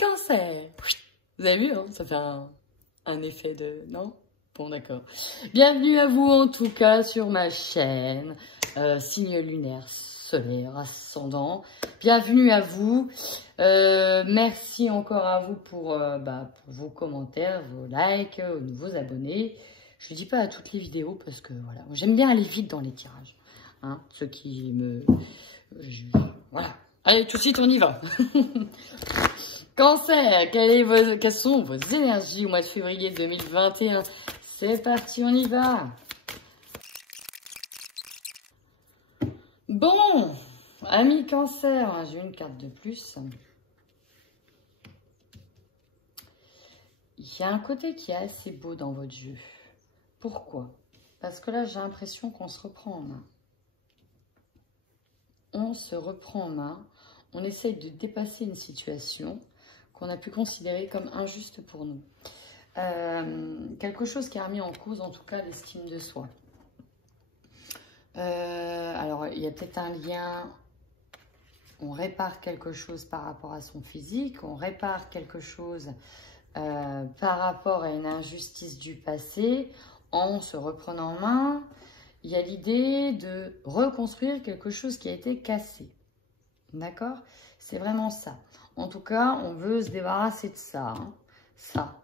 Cancer. Vous avez vu, hein, ça fait un effet de... Non? Bon, d'accord. Bienvenue à vous, en tout cas, sur ma chaîne. Signe lunaire, solaire, ascendant. Bienvenue à vous. Merci encore à vous pour vos commentaires, vos likes, aux nouveaux abonnés. Je ne dis pas à toutes les vidéos parce que, voilà, j'aime bien aller vite dans les tirages. Hein, ceux qui me... voilà. Allez, tout de suite, on y va. Cancer, quelles sont vos énergies au mois de février 2021? C'est parti, on y va. Bon, amis Cancer, j'ai une carte de plus. Il y a un côté qui est assez beau dans votre jeu. Pourquoi? Parce que là, j'ai l'impression qu'on se reprend en main. On se reprend en main. On essaye de dépasser une situation qu'on a pu considérer comme injuste pour nous. Quelque chose qui a remis en cause, en tout cas, l'estime de soi. Alors, il y a peut-être un lien, on répare quelque chose par rapport à son physique, on répare quelque chose par rapport à une injustice du passé, en se reprenant en main. Il y a l'idée de reconstruire quelque chose qui a été cassé. D'accord? C'est vraiment ça. En tout cas, on veut se débarrasser de ça. Hein. Ça.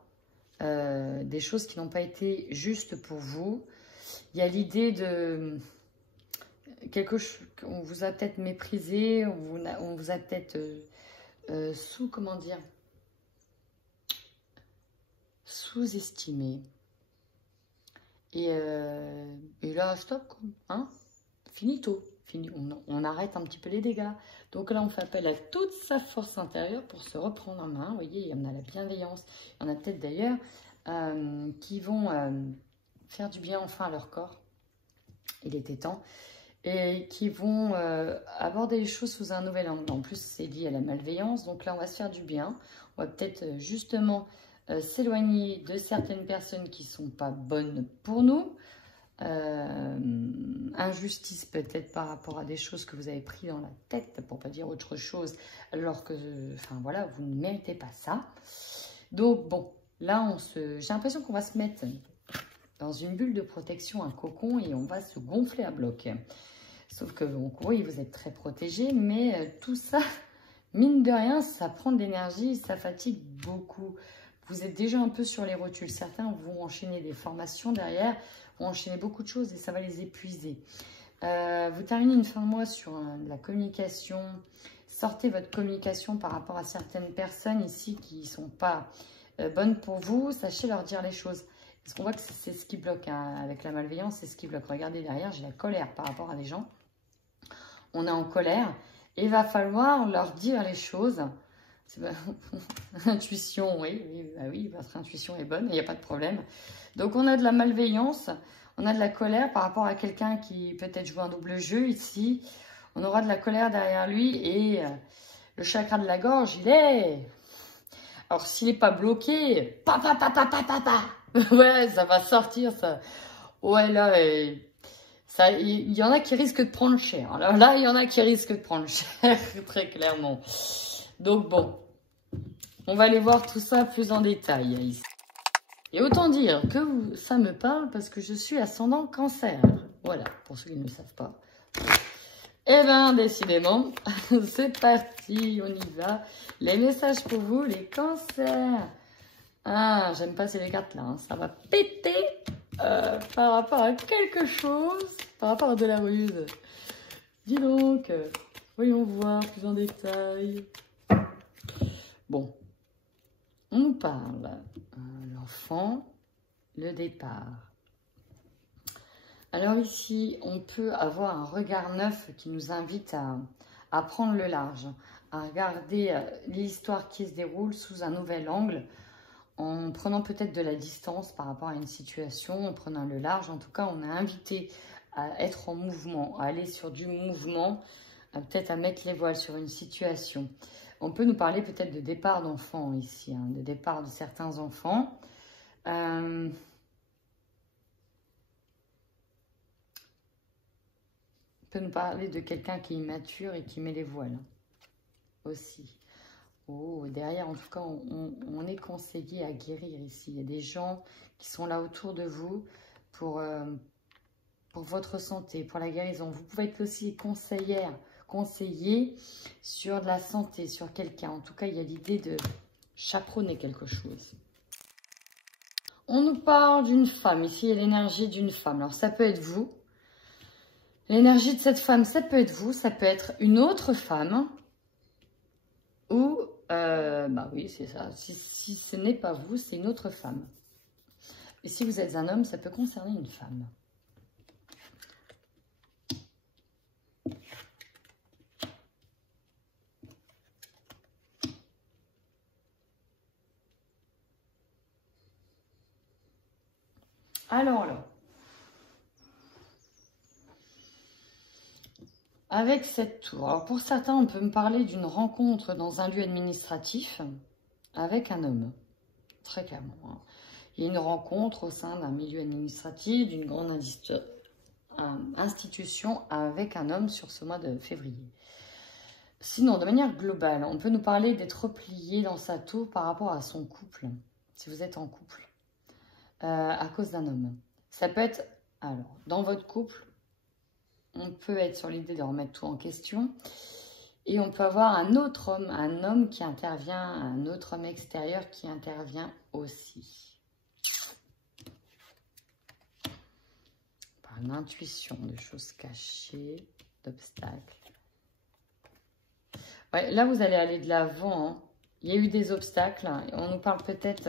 Des choses qui n'ont pas été justes pour vous. Il y a l'idée de... quelque chose... On vous a peut-être méprisé, on vous a peut-être comment dire, sous-estimé. Et là, stop, hein, finito. On arrête un petit peu les dégâts. Donc là, on fait appel à toute sa force intérieure pour se reprendre en main. Vous voyez, il y en a la bienveillance. Il y en a peut-être d'ailleurs qui vont faire du bien enfin à leur corps. Il était temps. Et qui vont aborder les choses sous un nouvel angle. En plus, c'est lié à la malveillance. Donc là, on va se faire du bien. On va peut-être justement s'éloigner de certaines personnes qui ne sont pas bonnes pour nous. Injustice peut-être par rapport à des choses que vous avez pris dans la tête, pour pas dire autre chose, alors que, enfin voilà, vous ne méritez pas ça. Donc bon, là, j'ai l'impression qu'on va se mettre dans une bulle de protection, un cocon, et on va se gonfler à bloc. Sauf que, bon, oui, vous êtes très protégé, mais tout ça, mine de rien, ça prend de l'énergie, ça fatigue beaucoup. Vous êtes déjà un peu sur les rotules. Certains vont enchaîner des formations derrière, vont enchaîner beaucoup de choses et ça va les épuiser. Vous terminez une fin de mois sur la communication. Sortez votre communication par rapport à certaines personnes ici qui ne sont pas bonnes pour vous. Sachez leur dire les choses. Parce qu'on voit que c'est ce qui bloque, hein. Avec la malveillance, c'est ce qui bloque. Regardez derrière, j'ai la colère par rapport à des gens. On est en colère et il va falloir leur dire les choses. Intuition, oui, votre intuition est bonne, il n'y a pas de problème. Donc on a de la malveillance, on a de la colère par rapport à quelqu'un qui peut-être joue un double jeu ici. On aura de la colère derrière lui et le chakra de la gorge, il est... Alors s'il n'est pas bloqué, ouais, ça va sortir, ça. Ouais, là, il y en a qui risquent de prendre cher. Alors là, il y en a qui risquent de prendre cher, très clairement. Donc bon, on va aller voir tout ça plus en détail ici. Et autant dire que ça me parle parce que je suis ascendant Cancer. Voilà, pour ceux qui ne le savent pas. Eh bien, décidément, c'est parti, on y va. Les messages pour vous, les cancers. Ah, j'aime pas ces cartes là, hein. Ça va péter par rapport à quelque chose, par rapport à de la ruse. Dis donc, voyons voir plus en détail. Bon, on nous parle l'enfant, le départ. Alors ici, on peut avoir un regard neuf qui nous invite à prendre le large, à regarder l'histoire qui se déroule sous un nouvel angle, en prenant peut-être de la distance par rapport à une situation, en prenant le large. En tout cas, on est invité à être en mouvement, à aller sur du mouvement, peut-être à mettre les voiles sur une situation. On peut nous parler peut-être de départ d'enfants ici, hein, de départ de certains enfants. On peut nous parler de quelqu'un qui est immature et qui met les voiles aussi. Oh, derrière, en tout cas, on est conseillé à guérir ici. Il y a des gens qui sont là autour de vous pour votre santé, pour la guérison. Vous pouvez être aussi conseiller sur de la santé, sur quelqu'un. En tout cas, il y a l'idée de chaperonner quelque chose. On nous parle d'une femme. Ici, il y a l'énergie d'une femme. Alors, ça peut être vous. L'énergie de cette femme, ça peut être vous. Ça peut être une autre femme. Ou, bah oui, c'est ça. Si ce n'est pas vous, c'est une autre femme. Et si vous êtes un homme, ça peut concerner une femme. Alors là, avec cette tour, alors pour certains, on peut me parler d'une rencontre dans un lieu administratif avec un homme, très clairement. Hein. Il y a une rencontre au sein d'un milieu administratif, d'une grande institution avec un homme sur ce mois de février. Sinon, de manière globale, on peut nous parler d'être replié dans sa tour par rapport à son couple, si vous êtes en couple. À cause d'un homme. Ça peut être, alors, dans votre couple, on peut être sur l'idée de remettre tout en question. Et on peut avoir un autre homme, un homme qui intervient, un autre homme extérieur qui intervient aussi. Par une intuition de choses cachées, d'obstacles. Ouais, là, vous allez aller de l'avant. Hein. Il y a eu des obstacles. On nous parle peut-être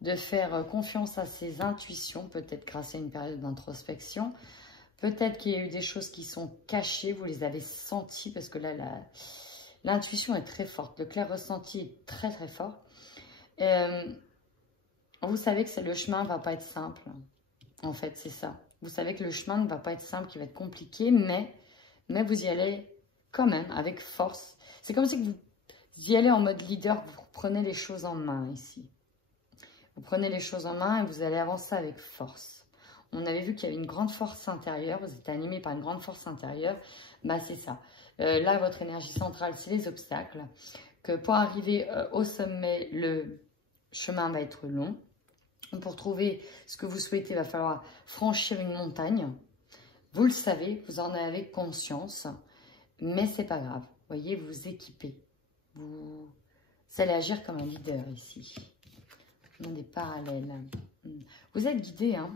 de faire confiance à ses intuitions, peut-être grâce à une période d'introspection. Peut-être qu'il y a eu des choses qui sont cachées, vous les avez senties, parce que là, l'intuition est très forte. Le clair ressenti est très, très fort. Vous savez que le chemin ne va pas être simple. En fait, c'est ça. Vous savez que le chemin ne va pas être simple, qu'il va être compliqué, mais vous y allez quand même avec force. C'est comme si vous y allez en mode leader, vous prenez les choses en main ici. Vous prenez les choses en main et vous allez avancer avec force. On avait vu qu'il y avait une grande force intérieure. Vous êtes animé par une grande force intérieure. Bah, c'est ça. Là, votre énergie centrale, c'est les obstacles. Que pour arriver au sommet, le chemin va être long. Pour trouver ce que vous souhaitez, il va falloir franchir une montagne. Vous le savez, vous en avez conscience. Mais c'est pas grave. Vous voyez, vous vous équipez. Vous allez agir comme un leader ici. Dans des parallèles. Vous êtes guidé, hein.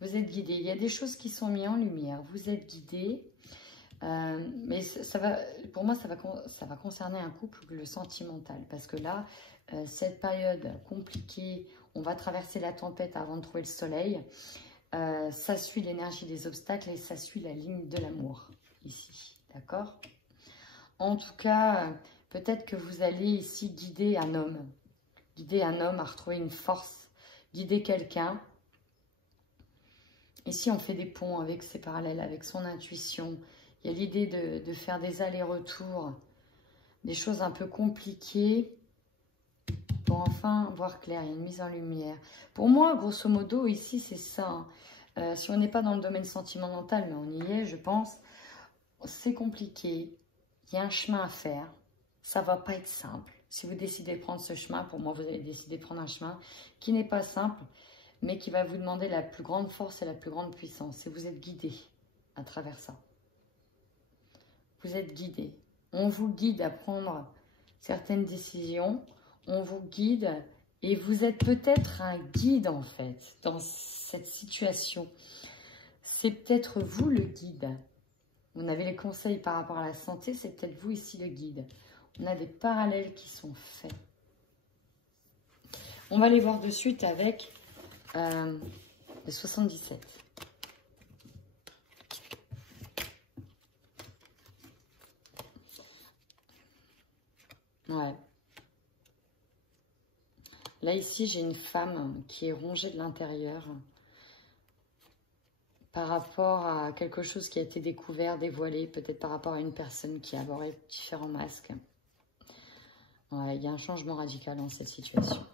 Vous êtes guidé. Il y a des choses qui sont mises en lumière. Vous êtes guidé. Mais ça va, pour moi, ça va concerner un couple, le sentimental. Parce que là, cette période compliquée, on va traverser la tempête avant de trouver le soleil. Ça suit l'énergie des obstacles et ça suit la ligne de l'amour, ici. D'accord? En tout cas, peut-être que vous allez ici guider un homme. Guider un homme à retrouver une force, guider quelqu'un. Ici, on fait des ponts avec ses parallèles, avec son intuition. Il y a l'idée de faire des allers-retours, des choses un peu compliquées pour enfin voir clair. Il y a une mise en lumière. Pour moi, grosso modo, ici, c'est ça. Hein. Si on n'est pas dans le domaine sentimental, mais on y est, je pense, c'est compliqué. Il y a un chemin à faire. Ça ne va pas être simple. Si vous décidez de prendre ce chemin, pour moi, vous allez décider de prendre un chemin qui n'est pas simple, mais qui va vous demander la plus grande force et la plus grande puissance. Et vous êtes guidé à travers ça. Vous êtes guidé. On vous guide à prendre certaines décisions. On vous guide et vous êtes peut-être un guide, en fait, dans cette situation. C'est peut-être vous le guide. On avait les conseils par rapport à la santé, c'est peut-être vous ici le guide. On a des parallèles qui sont faits. On va les voir de suite avec le 77. Ouais. Là, ici, j'ai une femme qui est rongée de l'intérieur par rapport à quelque chose qui a été découvert, dévoilé, peut-être par rapport à une personne qui a aboré différents masques. Ouais, il y a un changement radical dans cette situation.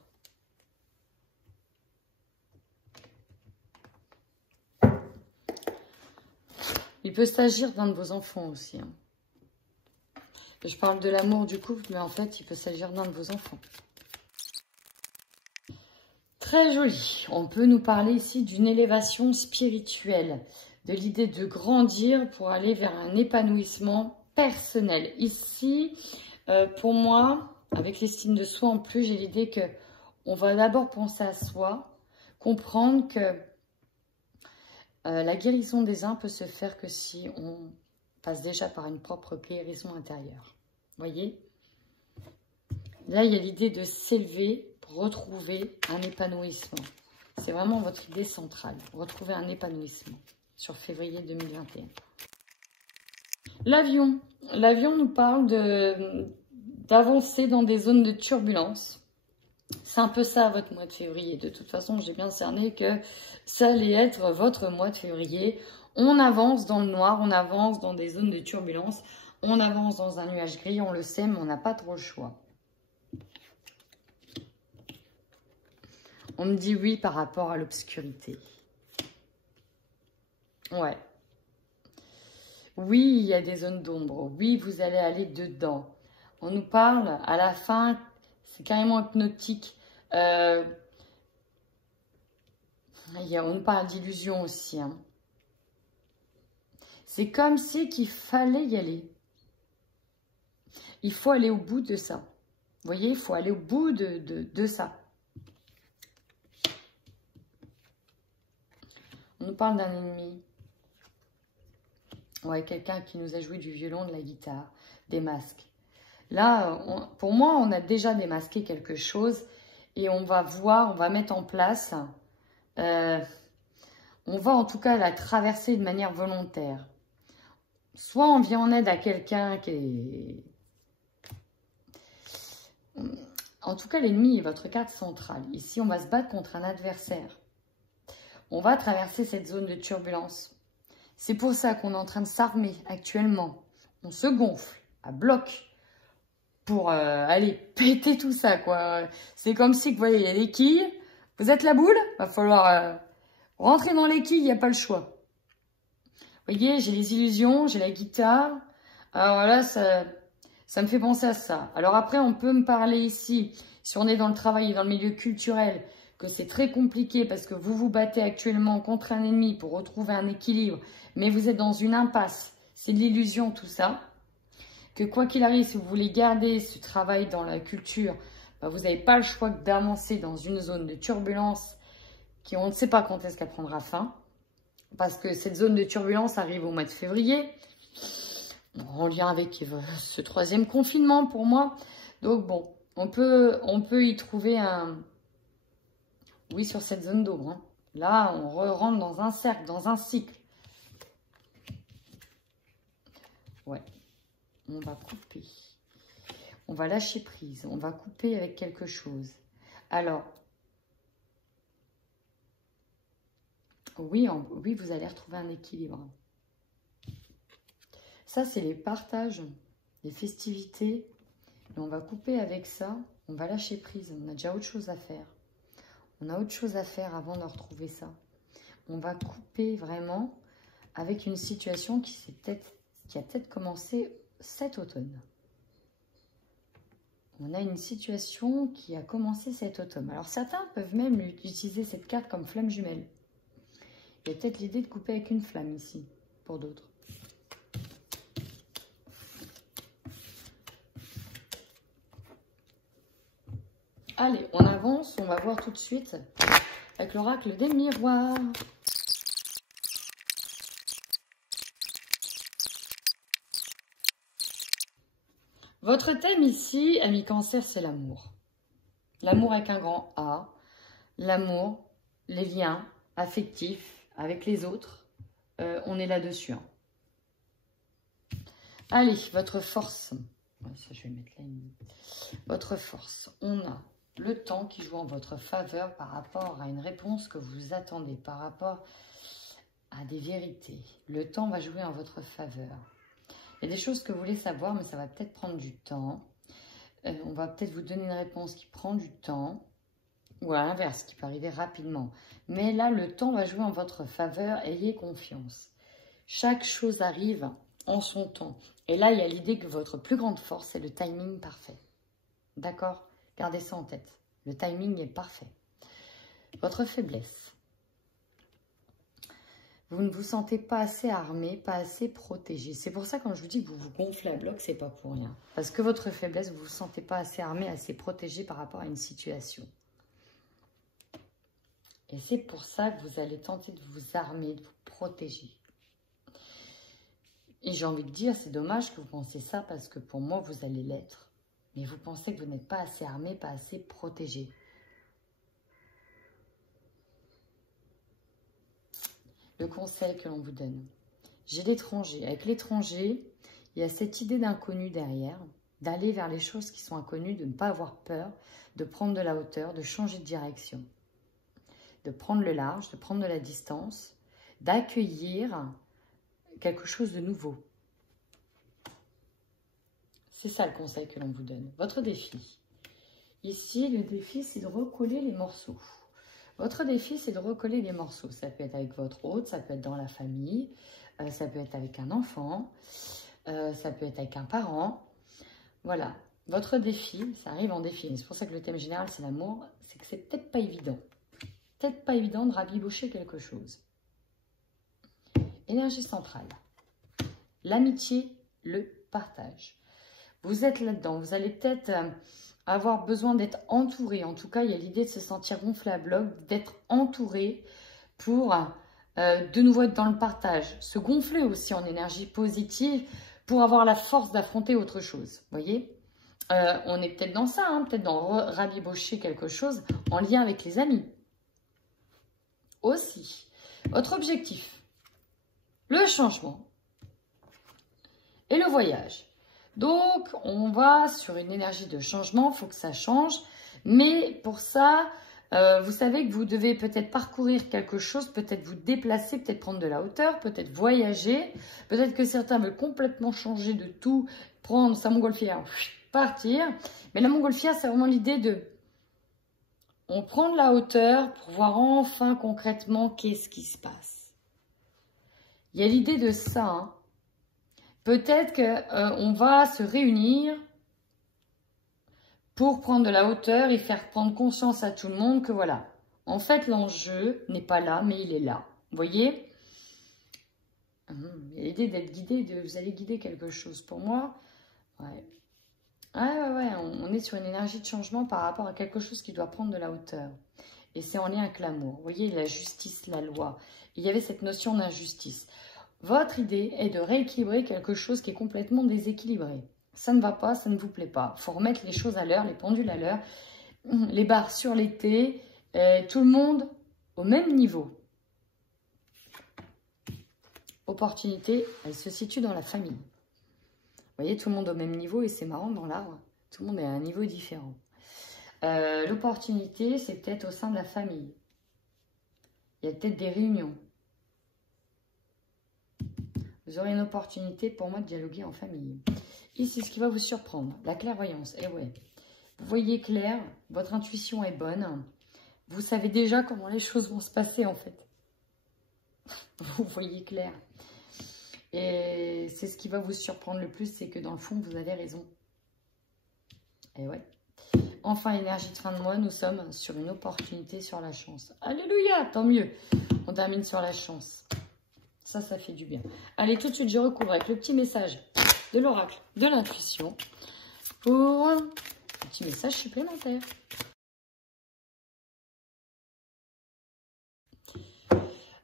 Il peut s'agir d'un de vos enfants aussi. Hein. Je parle de l'amour du couple, mais en fait, il peut s'agir d'un de vos enfants. Très joli. On peut nous parler ici d'une élévation spirituelle, de l'idée de grandir pour aller vers un épanouissement personnel. Ici, pour moi, avec l'estime de soi en plus, j'ai l'idée que on va d'abord penser à soi, comprendre que la guérison des uns peut se faire que si on passe déjà par une propre guérison intérieure. Voyez? Là, il y a l'idée de s'élever pour retrouver un épanouissement. C'est vraiment votre idée centrale. Retrouver un épanouissement sur février 2021. L'avion. L'avion nous parle d'avancer dans des zones de turbulence. C'est un peu ça votre mois de février. De toute façon, j'ai bien cerné que ça allait être votre mois de février. On avance dans le noir, on avance dans des zones de turbulence, on avance dans un nuage gris, on le sait, mais on n'a pas trop le choix. On me dit oui par rapport à l'obscurité. Ouais. Oui, il y a des zones d'ombre. Oui, vous allez aller dedans. On nous parle, à la fin, c'est carrément hypnotique. On nous parle d'illusion aussi. Hein. C'est comme si qu'il fallait y aller. Il faut aller au bout de ça. Vous voyez, il faut aller au bout de ça. On nous parle d'un ennemi. Ouais, quelqu'un qui nous a joué du violon, de la guitare, des masques. Là, pour moi, on a déjà démasqué quelque chose et on va voir, on va mettre en place, on va en tout cas la traverser de manière volontaire. Soit on vient en aide à quelqu'un qui est... En tout cas, l'ennemi est votre carte centrale. Ici, on va se battre contre un adversaire. On va traverser cette zone de turbulence. C'est pour ça qu'on est en train de s'armer actuellement. On se gonfle à bloc pour aller péter tout ça, quoi. C'est comme si, vous voyez, il y a des quilles. Vous êtes la boule, va falloir rentrer dans les quilles, il n'y a pas le choix. Vous voyez, j'ai les illusions, j'ai la guitare. Alors là, ça me fait penser à ça. Alors après, on peut me parler ici, si on est dans le travail et dans le milieu culturel, que c'est très compliqué parce que vous vous battez actuellement contre un ennemi pour retrouver un équilibre, mais vous êtes dans une impasse. C'est de l'illusion, tout ça. Que quoi qu'il arrive, si vous voulez garder ce travail dans la culture, bah, vous n'avez pas le choix d'avancer dans une zone de turbulence qui, on ne sait pas quand est-ce qu'elle prendra fin. Parce que cette zone de turbulence arrive au mois de février, en lien avec ce troisième confinement pour moi. Donc bon, on peut y trouver un... Oui, sur cette zone d'ombre. Hein. Là, on rentre dans un cercle, dans un cycle. Ouais. On va couper. On va lâcher prise. On va couper avec quelque chose. Alors, oui, oui, vous allez retrouver un équilibre. Ça, c'est les partages, les festivités. Et on va couper avec ça. On va lâcher prise. On a déjà autre chose à faire. On a autre chose à faire avant de retrouver ça. On va couper vraiment avec une situation qui a peut-être commencé cet automne. On a une situation qui a commencé cet automne. Alors certains peuvent même utiliser cette carte comme flamme jumelle. Il y a peut-être l'idée de couper avec une flamme ici, pour d'autres. Allez, on avance, on va voir tout de suite avec l'oracle des miroirs. Votre thème ici, amis Cancer, c'est l'amour. L'amour avec un grand A, l'amour, les liens affectifs avec les autres, on est là-dessus. Hein. Allez, votre force. Ça, je vais mettre là. Votre force, on a le temps qui joue en votre faveur par rapport à une réponse que vous attendez, par rapport à des vérités. Le temps va jouer en votre faveur. Il y a des choses que vous voulez savoir, mais ça va peut-être prendre du temps. On va peut-être vous donner une réponse qui prend du temps, ou à l'inverse, qui peut arriver rapidement. Mais là, le temps va jouer en votre faveur, ayez confiance. Chaque chose arrive en son temps. Et là, il y a l'idée que votre plus grande force, c'est le timing parfait. D'accord? Gardez ça en tête. Le timing est parfait. Votre faiblesse. Vous ne vous sentez pas assez armé, pas assez protégé. C'est pour ça, quand je vous dis que vous vous gonflez à bloc, c'est pas pour rien. Parce que votre faiblesse, vous ne vous sentez pas assez armé, assez protégé par rapport à une situation. Et c'est pour ça que vous allez tenter de vous armer, de vous protéger. Et j'ai envie de dire, c'est dommage que vous pensiez ça, parce que pour moi, vous allez l'être. Mais vous pensez que vous n'êtes pas assez armé, pas assez protégé. Le conseil que l'on vous donne. J'ai l'étranger. Avec l'étranger, il y a cette idée d'inconnu derrière, d'aller vers les choses qui sont inconnues, de ne pas avoir peur, de prendre de la hauteur, de changer de direction, de prendre le large, de prendre de la distance, d'accueillir quelque chose de nouveau. C'est ça le conseil que l'on vous donne. Votre défi. Ici, le défi, c'est de recoller les morceaux. Votre défi, c'est de recoller les morceaux. Ça peut être avec votre hôte, ça peut être dans la famille, ça peut être avec un enfant, ça peut être avec un parent. Voilà. Votre défi, ça arrive en défi. C'est pour ça que le thème général, c'est l'amour. C'est que c'est peut-être pas évident. Peut-être pas évident de rabibocher quelque chose. Énergie centrale. L'amitié, le partage. Vous êtes là-dedans. Vous allez peut-être avoir besoin d'être entouré. En tout cas, il y a l'idée de se sentir gonflé à bloc, d'être entouré pour de nouveau être dans le partage. Se gonfler aussi en énergie positive pour avoir la force d'affronter autre chose. Vous voyez, on est peut-être dans ça, hein, peut-être dans rabibocher quelque chose en lien avec les amis. Aussi, votre objectif, le changement et le voyage. Donc, on va sur une énergie de changement, il faut que ça change. Mais pour ça, vous savez que vous devez peut-être parcourir quelque chose, peut-être vous déplacer, peut-être prendre de la hauteur, peut-être voyager. Peut-être que certains veulent complètement changer de tout, prendre sa montgolfière, partir. Mais la montgolfière, c'est vraiment l'idée de... On prend de la hauteur pour voir enfin concrètement qu'est-ce qui se passe. Il y a l'idée de ça, hein. Peut-être qu'on va se réunir pour prendre de la hauteur et faire prendre conscience à tout le monde que voilà, en fait l'enjeu n'est pas là, mais il est là. Vous voyez, il y a l'idée d'être guidé, vous allez guider quelque chose. Pour moi, ouais, on est sur une énergie de changement par rapport à quelque chose qui doit prendre de la hauteur. Et c'est en lien avec l'amour. Vous voyez, la justice, la loi. Il y avait cette notion d'injustice. Votre idée est de rééquilibrer quelque chose qui est complètement déséquilibré. Ça ne va pas, ça ne vous plaît pas. Il faut remettre les choses à l'heure, les pendules à l'heure, les barres sur l'été, tout le monde au même niveau. Opportunité, elle se situe dans la famille. Vous voyez, tout le monde au même niveau et c'est marrant dans l'arbre. Tout le monde est à un niveau différent. L'opportunité, c'est peut-être au sein de la famille. Il y a peut-être des réunions. Vous aurez une opportunité pour moi de dialoguer en famille. Ici, ce qui va vous surprendre, la clairvoyance. Eh ouais, vous voyez clair, votre intuition est bonne. Vous savez déjà comment les choses vont se passer en fait. Vous voyez clair. Et c'est ce qui va vous surprendre le plus, c'est que dans le fond, vous avez raison. Eh ouais. Enfin, énergie de fin de mois, nous sommes sur une opportunité, sur la chance. Alléluia, tant mieux. On termine sur la chance. Ça fait du bien. Allez, tout de suite, je recouvre avec le petit message de l'oracle de l'intuition pour un petit message supplémentaire.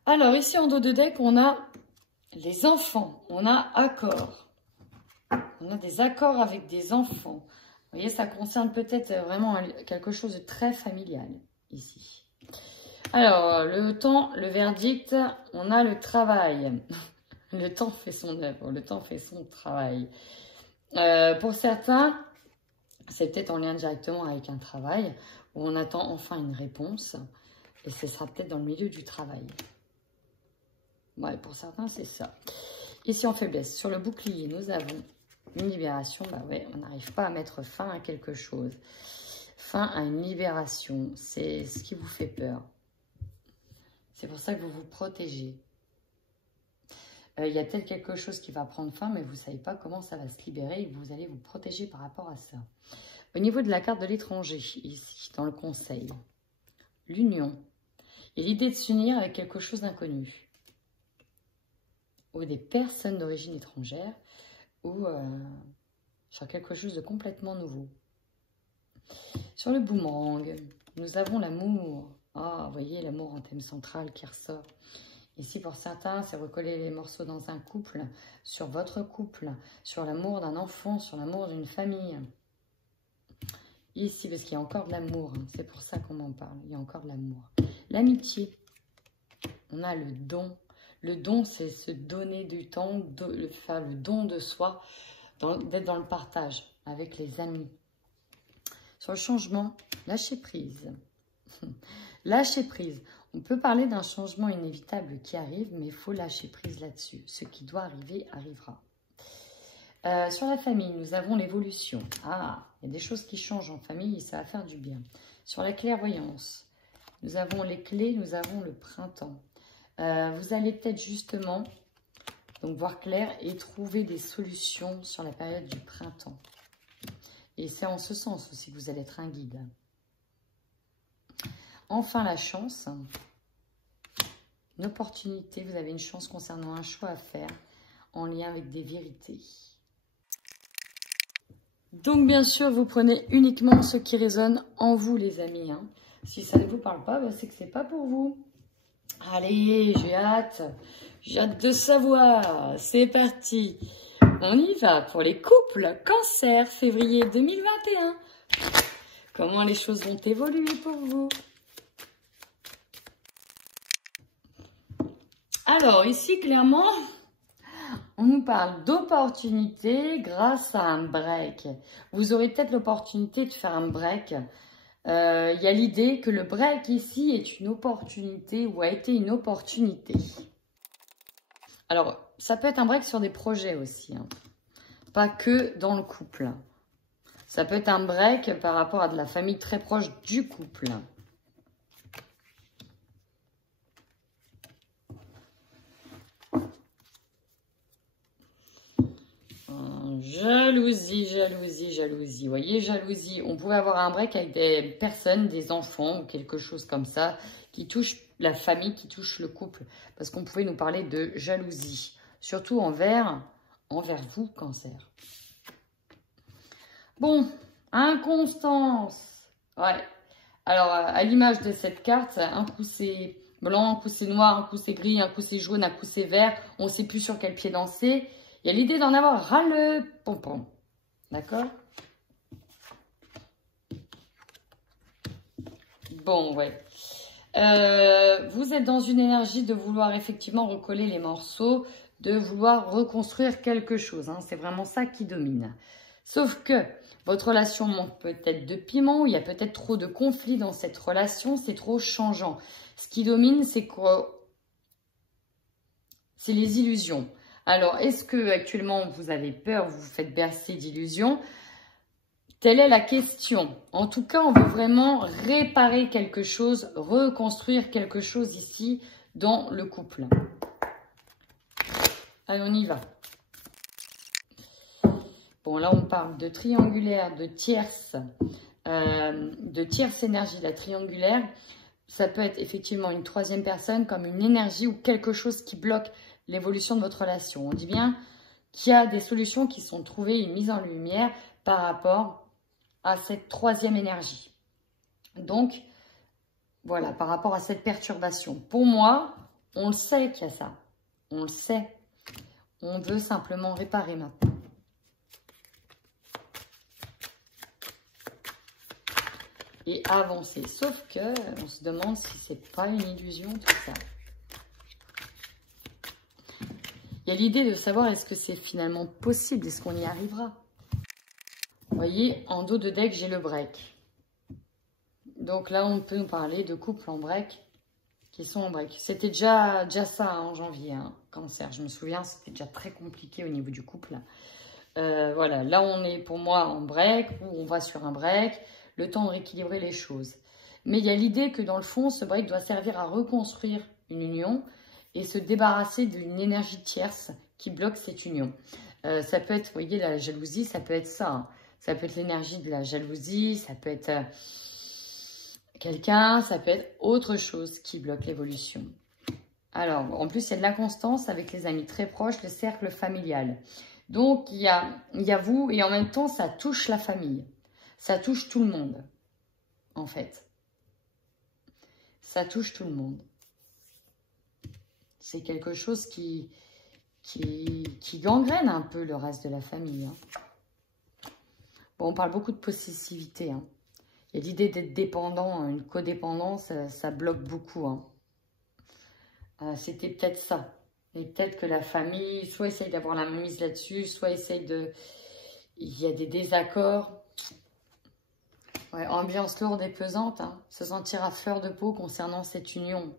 Alors, ici, en dos de deck, on a les enfants. On a accord. On a des accords avec des enfants. Vous voyez, ça concerne peut-être vraiment quelque chose de très familial ici. Alors, le temps, le verdict, on a le travail. Le temps fait son œuvre, le temps fait son travail. Pour certains, c'est peut-être en lien directement avec un travail où on attend enfin une réponse et ce sera peut-être dans le milieu du travail. Ouais, pour certains, c'est ça. Ici, en faiblesse, sur le bouclier, nous avons une libération. Bah ouais, on n'arrive pas à mettre fin à quelque chose. Fin à une libération, c'est ce qui vous fait peur. C'est pour ça que vous vous protégez. Il y a peut-être quelque chose qui va prendre fin, mais vous ne savez pas comment ça va se libérer et vous allez vous protéger par rapport à ça. Au niveau de la carte de l'étranger, ici, dans le conseil, l'union et l'idée de s'unir avec quelque chose d'inconnu ou des personnes d'origine étrangère ou sur quelque chose de complètement nouveau. Sur le boomerang, nous avons l'amour. Ah, vous voyez, l'amour en thème central qui ressort. Ici, pour certains, c'est recoller les morceaux dans un couple, sur votre couple, sur l'amour d'un enfant, sur l'amour d'une famille. Ici, parce qu'il y a encore de l'amour, hein, c'est pour ça qu'on m'en parle, il y a encore de l'amour. L'amitié, on a le don. Le don, c'est se donner du temps, faire le don de soi, d'être dans le partage avec les amis. Sur le changement, lâcher prise. Lâcher prise. On peut parler d'un changement inévitable qui arrive, mais il faut lâcher prise là-dessus. Ce qui doit arriver, arrivera. Sur la famille, nous avons l'évolution. Ah, il y a des choses qui changent en famille et ça va faire du bien. Sur la clairvoyance, nous avons les clés, nous avons le printemps. Vous allez peut-être justement donc voir clair et trouver des solutions sur la période du printemps. Et c'est en ce sens aussi que vous allez être un guide. Enfin, la chance, une opportunité, vous avez une chance concernant un choix à faire en lien avec des vérités. Donc, bien sûr, vous prenez uniquement ce qui résonne en vous, les amis. Hein. Si ça ne vous parle pas, ben, c'est que ce n'est pas pour vous. Allez, j'ai hâte de savoir. C'est parti. On y va pour les couples Cancer, février 2021. Comment les choses vont évoluer pour vous? Alors, ici, clairement, on nous parle d'opportunité grâce à un break. Vous aurez peut-être l'opportunité de faire un break. Il y a l'idée que le break ici est une opportunité ou a été une opportunité. Alors, ça peut être un break sur des projets aussi. Hein. Pas que dans le couple. Ça peut être un break par rapport à de la famille très proche du couple. Jalousie, jalousie, jalousie. Vous voyez, jalousie. On pouvait avoir un break avec des personnes, des enfants ou quelque chose comme ça qui touche la famille, qui touche le couple. Parce qu'on pouvait nous parler de jalousie. Surtout envers vous, Cancer. Bon, inconstance. Ouais. Alors, à l'image de cette carte, un coup c'est blanc, un coup c'est noir, un coup c'est gris, un coup c'est jaune, un coup c'est vert. On ne sait plus sur quel pied danser. Il y a l'idée d'en avoir ras le pompon. D'accord? Bon, ouais. Vous êtes dans une énergie de vouloir effectivement recoller les morceaux, de vouloir reconstruire quelque chose. Hein. C'est vraiment ça qui domine. Sauf que votre relation manque peut-être de piment, il y a peut-être trop de conflits dans cette relation, c'est trop changeant. Ce qui domine, c'est quoi? C'est les illusions. Alors, est-ce que actuellement vous avez peur, vous vous faites bercer d'illusions? Telle est la question. En tout cas, on veut vraiment réparer quelque chose, reconstruire quelque chose ici dans le couple. Allez, on y va. Bon, là, on parle de triangulaire, de tierce énergie. La triangulaire, ça peut être effectivement une troisième personne comme une énergie ou quelque chose qui bloque l'évolution de votre relation. On dit bien qu'il y a des solutions qui sont trouvées, une mise en lumière par rapport à cette troisième énergie. Donc, voilà, par rapport à cette perturbation. Pour moi, on le sait qu'il y a ça. On le sait. On veut simplement réparer maintenant. Et avancer. Sauf que on se demande si c'est pas une illusion tout ça. Il y a l'idée de savoir est-ce que c'est finalement possible, est-ce qu'on y arrivera. Vous voyez, en dos de deck, j'ai le break. Donc là, on peut nous parler de couples en break qui sont en break. C'était déjà ça hein, en janvier, hein, Cancer. Je me souviens, c'était déjà très compliqué au niveau du couple. Voilà, là, on est pour moi en break ou on va sur un break, le temps de rééquilibrer les choses. Mais il y a l'idée que dans le fond, ce break doit servir à reconstruire une union et se débarrasser d'une énergie tierce qui bloque cette union. Ça peut être, vous voyez, la jalousie, ça peut être ça. Hein. Ça peut être l'énergie de la jalousie, ça peut être quelqu'un, ça peut être autre chose qui bloque l'évolution. Alors, en plus, il y a de l'inconstance avec les amis très proches, le cercle familial. Donc, il y a vous et en même temps, ça touche la famille. Ça touche tout le monde, en fait. Ça touche tout le monde. C'est quelque chose qui gangrène un peu le reste de la famille. Hein. Bon, on parle beaucoup de possessivité. Hein. Et l'idée d'être dépendant, une codépendance, ça bloque beaucoup. Hein. C'était peut-être ça. Et peut-être que la famille, soit essaye d'avoir la mise là-dessus, soit essaye de... Il y a des désaccords. Ouais, ambiance lourde et pesante. Hein. Se sentir à fleur de peau concernant cette union.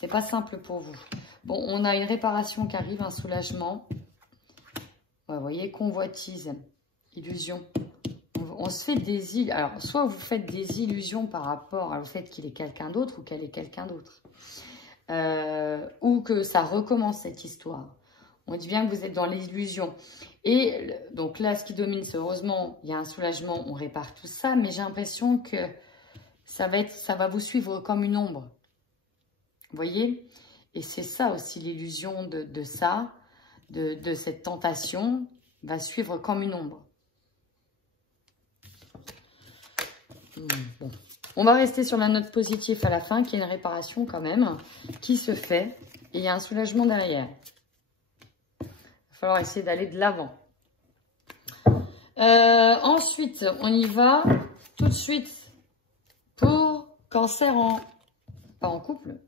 C'est pas simple pour vous. Bon, on a une réparation qui arrive, un soulagement. Ouais, vous voyez, convoitise, illusion. On se fait des illusions. Alors, soit vous faites des illusions par rapport au fait qu'il est quelqu'un d'autre ou qu'elle est quelqu'un d'autre. Ou que ça recommence cette histoire. On dit bien que vous êtes dans l'illusion. Et donc là, ce qui domine, c'est heureusement, il y a un soulagement, on répare tout ça, mais j'ai l'impression que ça va vous suivre comme une ombre. Vous voyez? Et c'est ça aussi l'illusion de ça, de cette tentation, va suivre comme une ombre. Bon. On va rester sur la note positive à la fin, qui est une réparation quand même, qui se fait. Et il y a un soulagement derrière. Il va falloir essayer d'aller de l'avant. Ensuite, on y va tout de suite pour cancer pas en couple,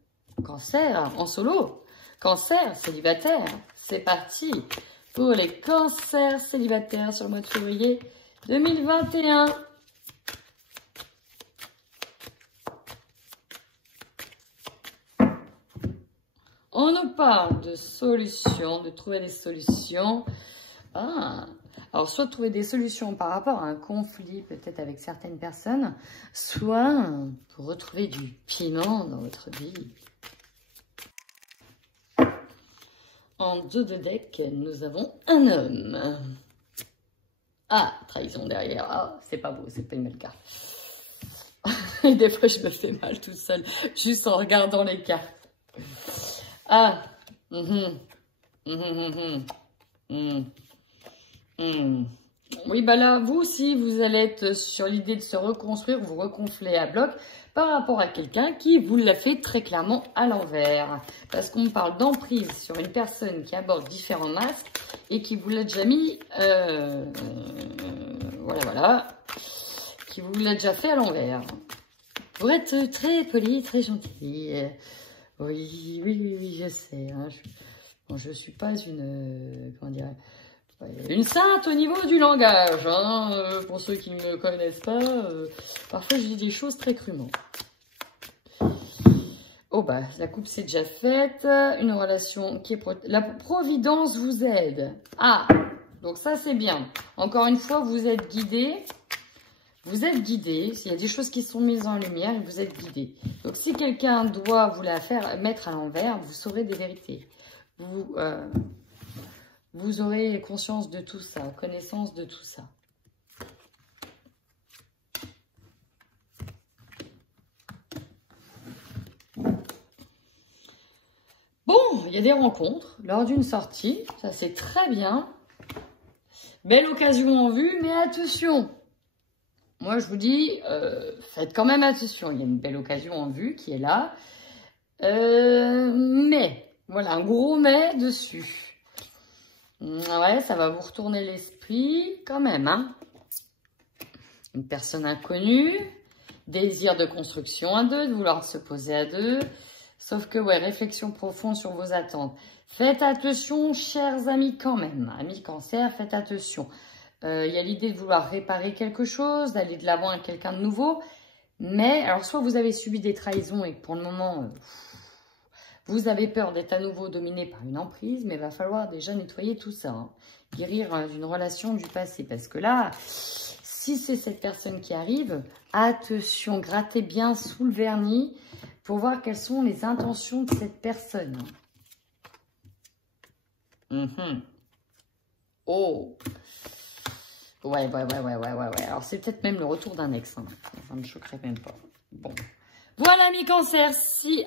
cancer en solo, cancer célibataire. C'est parti pour les cancers célibataires sur le mois de février 2021. On nous parle de solutions, de trouver des solutions. Alors, soit trouver des solutions par rapport à un conflit, peut-être avec certaines personnes, soit pour retrouver du piment dans votre vie. En dos de deck, nous avons un homme. Ah, trahison derrière. Ah, c'est pas beau, c'est pas une belle carte. Et des fois, je me fais mal toute seule, juste en regardant les cartes. Ah, Oui, bah là, vous aussi, vous allez être sur l'idée de se reconstruire, vous reconfler à bloc par rapport à quelqu'un qui vous l'a fait très clairement à l'envers. Parce qu'on parle d'emprise sur une personne qui aborde différents masques et qui vous l'a déjà mis, voilà, qui vous l'a déjà fait à l'envers. Pour être très poli, très gentil. Oui, je sais. Hein, je suis pas une, comment dire, une sainte au niveau du langage. Hein, pour ceux qui ne me connaissent pas, parfois je dis des choses très crûment. Oh bah, la coupe c'est déjà faite. Une relation qui est... La providence vous aide. Ah, donc ça c'est bien. Encore une fois, vous êtes guidé. Vous êtes guidé, il y a des choses qui sont mises en lumière et vous êtes guidé. Donc, si quelqu'un doit vous la faire mettre à l'envers, vous saurez des vérités. Vous aurez conscience de tout ça, connaissance de tout ça. Bon, il y a des rencontres lors d'une sortie, ça c'est très bien. Belle occasion en vue, mais attention! Moi, je vous dis, faites quand même attention. Il y a une belle occasion en vue qui est là. Mais, voilà, un gros mais dessus. Ouais, ça va vous retourner l'esprit quand même. Hein. Une personne inconnue, désir de construction à deux, de vouloir se poser à deux. Sauf que, ouais, réflexion profonde sur vos attentes. Faites attention, chers amis, quand même. Amis cancer, faites attention. Il y a l'idée de vouloir réparer quelque chose, d'aller de l'avant avec quelqu'un de nouveau. Mais, alors, soit vous avez subi des trahisons et que pour le moment, vous avez peur d'être à nouveau dominé par une emprise, mais il va falloir déjà nettoyer tout ça. Hein. Guérir une relation du passé. Parce que là, si c'est cette personne qui arrive, attention, grattez bien sous le vernis pour voir quelles sont les intentions de cette personne. Oh. Ouais. Alors, c'est peut-être même le retour d'un ex. Hein. Ça ne me choquerait même pas. Bon. Voilà, mes cancers. Si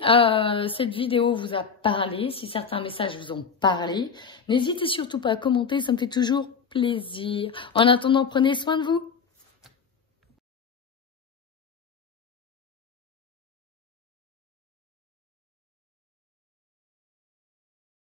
cette vidéo vous a parlé, si certains messages vous ont parlé, n'hésitez surtout pas à commenter. Ça me fait toujours plaisir. En attendant, prenez soin de vous.